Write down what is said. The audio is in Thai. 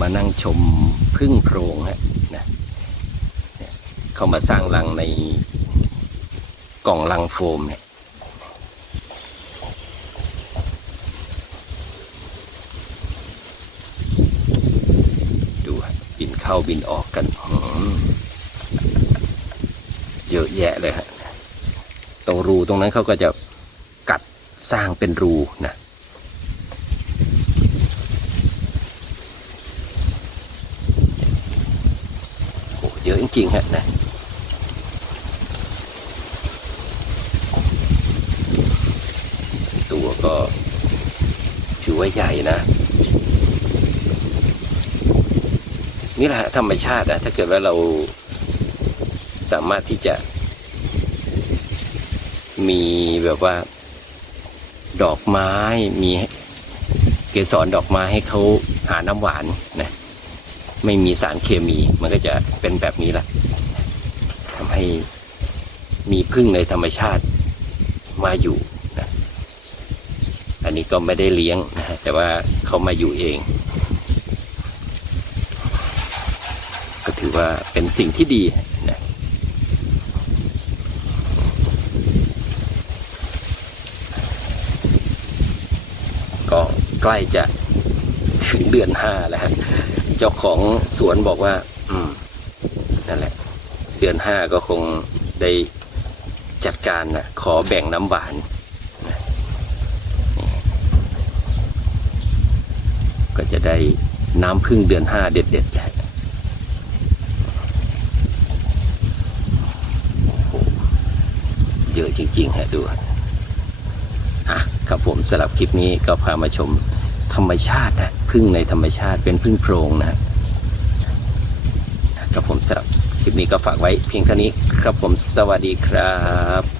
มานั่งชมพึ่งโพรงฮะนะเข้ามาสร้างรังในกล่องรังโฟมเนี่ยดูฮะบินเข้าบินออกกันเยอะแยะเลยฮะตรงรูตรงนั้นเขาก็จะกัดสร้างเป็นรูนะ เยอะจริงๆฮะนะตัวก็ถือว่าใหญ่นะ นี่แหละธรรมชาตินะถ้าเกิดว่าเราสามารถที่จะ มีแบบว่า ดอกไม้มีเกสรดอกไม้ให้เขาหาน้ำหวานนะ ไม่มีสารเคมี มันก็จะเป็นแบบนี้แหละทำให้มีพึ่งในธรรมชาติมาอยู่นะอันนี้ก็ไม่ได้เลี้ยงนะฮะแต่ว่าเขามาอยู่เอง ก็ถือว่าเป็นสิ่งที่ดีนะก็ใกล้จะถึงเดือนห้าแล้วฮะ เจ้าของสวนบอกว่า อืมนั่นแหละ เดือนห้าก็คงได้จัดการนะขอแบ่งน้ำหวานนะก็จะได้น้ำพึ่งเดือนห้าเด็ดๆแหละเยอะจริงๆฮะดูอะครับผมสำหรับคลิปนี้ก็พามาชมธรรมชาตินะ พึ่งในธรรมชาติเป็นพึ่งโพรงนะครับผมสำหรับคลิปนี้ก็ฝากไว้เพียงเท่านี้ครับผมสวัสดีครับ